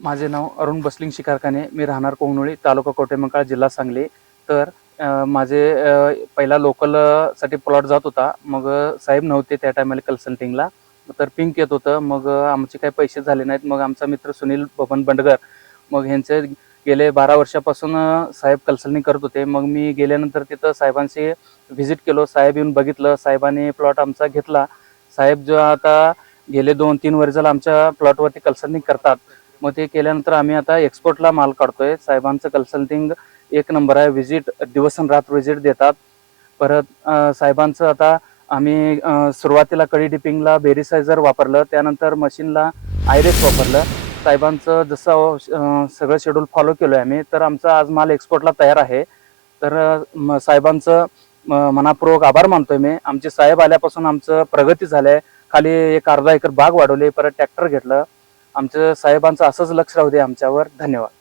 माझे नाव अरुण बसलिंग शिकारखाने मी राहणार कोंगनोळी तालुका कोटेमंकाळ जिल्हा सांगली. तर अ, माझे अ, पहिला लोकलसाठी प्लॉट जात होता. मग साहेब नव्हते त्या टायमाला कन्सल्टिंगला तर पिंक येत होतं. मग आमचे काही पैसे झाले नाहीत. मग आमचा मित्र सुनील बबन बंडगर मग ह्यांचे गेले बारा वर्षापासून अ, साहेब कन्सल्टिंग करत होते. मग मी गेल्यानंतर तिथं साहेबांशी व्हिजिट केलो. साहेब येऊन बघितलं. साहेबांनी प्लॉट आमचा घेतला. साहेब जो आता गेले दोन तीन वर्ष झालं आमच्या प्लॉटवरती कन्सल्टिंग करतात. मग ते केल्यानंतर आम्ही आता एक्सपोर्टला माल काढतोय. साहेबांचं कन्सल्टिंग एक नंबर आहे. व्हिजिट दिवस आणि व्हिजिट देतात. परत साहेबांचं आता आम्ही सुरुवातीला कडी डिपिंगला बेरिसायझर वापरलं. त्यानंतर मशीनला आयरेस वापरलं. साहेबांचं जसं सगळं शेड्यूल फॉलो केलं आहे आम्ही तर आमचा आज माल एक्सपोर्टला तयार आहे. तर साहेबांचं म- मनापूर्वक आभार मानतोय मी. आमचे साहेब आल्यापासून आमचं प्रगती झाली खाली एक अर्धा एकर बाग वाढवली परत ट्रॅक्टर घेतलं. आमचं साहेबांचं असंच लक्ष राहू दे आमच्यावर. धन्यवाद.